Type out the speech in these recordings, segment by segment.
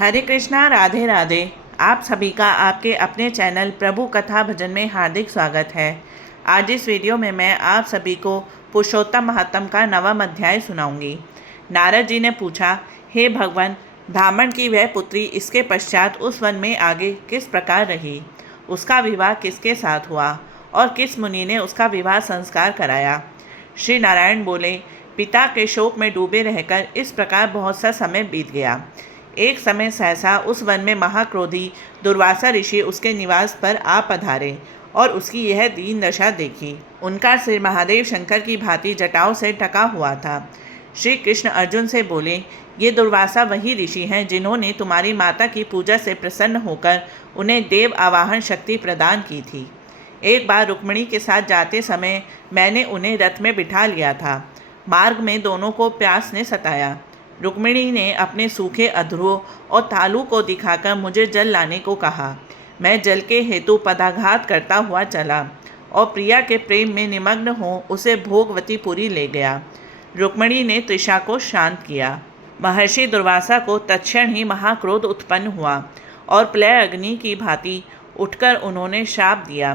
हरे कृष्णा, राधे राधे। आप सभी का आपके अपने चैनल प्रभु कथा भजन में हार्दिक स्वागत है। आज इस वीडियो में मैं आप सभी को पुरुषोत्तम महात्म का 9वां अध्याय सुनाऊंगी। नारद जी ने पूछा, हे भगवान, ब्राह्मण की वह पुत्री इसके पश्चात उस वन में आगे किस प्रकार रही? उसका विवाह किसके साथ हुआ और किस मुनि ने उसका विवाह संस्कार कराया? श्री नारायण बोले, पिता के शोक में डूबे रहकर इस प्रकार बहुत सा समय बीत गया। एक समय सहसा उस वन में महाक्रोधी दुर्वासा ऋषि उसके निवास पर आ पधारे और उसकी यह दीन दशा देखी। उनका सिर महादेव शंकर की भांति जटाओं से ढका हुआ था। श्री कृष्ण अर्जुन से बोले, ये दुर्वासा वही ऋषि हैं जिन्होंने तुम्हारी माता की पूजा से प्रसन्न होकर उन्हें देव आवाहन शक्ति प्रदान की थी। एक बार रुक्मिणी के साथ जाते समय मैंने उन्हें रथ में बिठा लिया था। मार्ग में दोनों को प्यास ने सताया। रुक्मिणी ने अपने सूखे अधरों और तालू को दिखाकर मुझे जल लाने को कहा। मैं जल के हेतु पदाघात करता हुआ चला और प्रिया के प्रेम में निमग्न हो उसे भोगवतीपुरी ले गया। रुक्मिणी ने तृषा को शांत किया। महर्षि दुर्वासा को तत्क्षण ही महाक्रोध उत्पन्न हुआ और प्रलय अग्नि की भांति उठकर उन्होंने शाप दिया,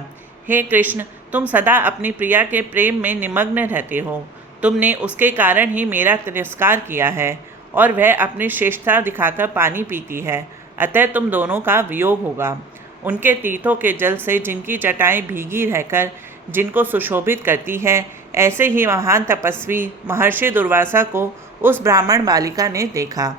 हे कृष्ण, तुम सदा अपनी प्रिया के प्रेम में निमग्न रहते हो। तुमने उसके कारण ही मेरा तिरस्कार किया है और वह अपनी श्रेष्ठता दिखाकर पानी पीती है, अतः तुम दोनों का वियोग होगा। उनके तीर्थों के जल से जिनकी जटाएं भीगी रहकर जिनको सुशोभित करती है, ऐसे ही महान तपस्वी महर्षि दुर्वासा को उस ब्राह्मण बालिका ने देखा।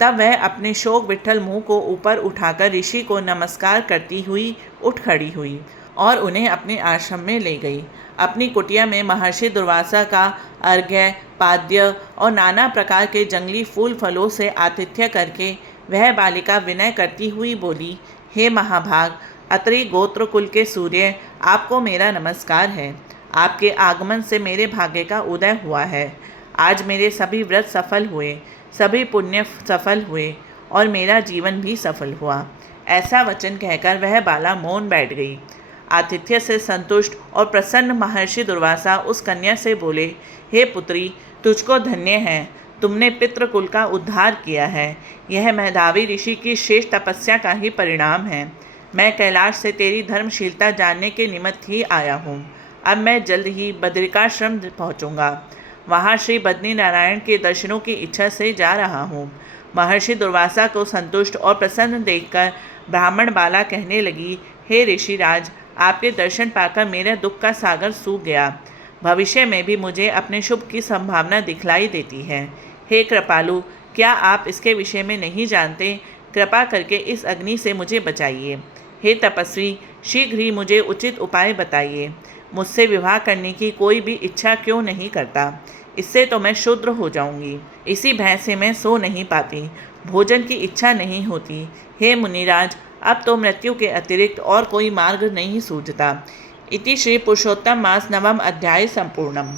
तब वह अपने शोक विठ्ठल मुँह को ऊपर उठाकर ऋषि को नमस्कार करती हुई उठ खड़ी हुई और उन्हें अपने आश्रम में ले गई। अपनी कुटिया में महर्षि दुर्वासा का अर्घ्य, पाद्य और नाना प्रकार के जंगली फूल फलों से आतिथ्य करके वह बालिका विनय करती हुई बोली, हे महाभाग, अत्रि गोत्र कुल के सूर्य, आपको मेरा नमस्कार है। आपके आगमन से मेरे भाग्य का उदय हुआ है। आज मेरे सभी व्रत सफल हुए, सभी पुण्य सफल हुए और मेरा जीवन भी सफल हुआ। ऐसा वचन कहकर वह बाला मौन बैठ गई। आतिथ्य से संतुष्ट और प्रसन्न महर्षि दुर्वासा उस कन्या से बोले, हे पुत्री, तुझको धन्य है, तुमने पितृकुल का उद्धार किया है। यह मेधावी ऋषि की श्रेष्ठ तपस्या का ही परिणाम है। मैं कैलाश से तेरी धर्मशीलता जानने के निमित्त ही आया हूँ। अब मैं जल्द ही बद्रिकाश्रम पहुँचूँगा। वहाँ श्री बद्री नारायण के दर्शनों की इच्छा से जा रहा हूँ। महर्षि दुर्वासा को संतुष्ट और प्रसन्न देखकर ब्राह्मण बाला कहने लगी, हे ऋषिराज, आपके दर्शन पाकर मेरा दुख का सागर सूख गया। भविष्य में भी मुझे अपने शुभ की संभावना दिखलाई देती है। हे कृपालु, क्या आप इसके विषय में नहीं जानते? कृपा करके इस अग्नि से मुझे बचाइए। हे तपस्वी, शीघ्र ही मुझे उचित उपाय बताइए। मुझसे विवाह करने की कोई भी इच्छा क्यों नहीं करता? इससे तो मैं शूद्र हो जाऊंगी। इसी भय से मैं सो नहीं पाती, भोजन की इच्छा नहीं होती। हे मुनिराज, अब तो मृत्यु के अतिरिक्त और कोई मार्ग नहीं सूझता। इति श्री पुरुषोत्तम मास 9वां अध्याय संपूर्णम।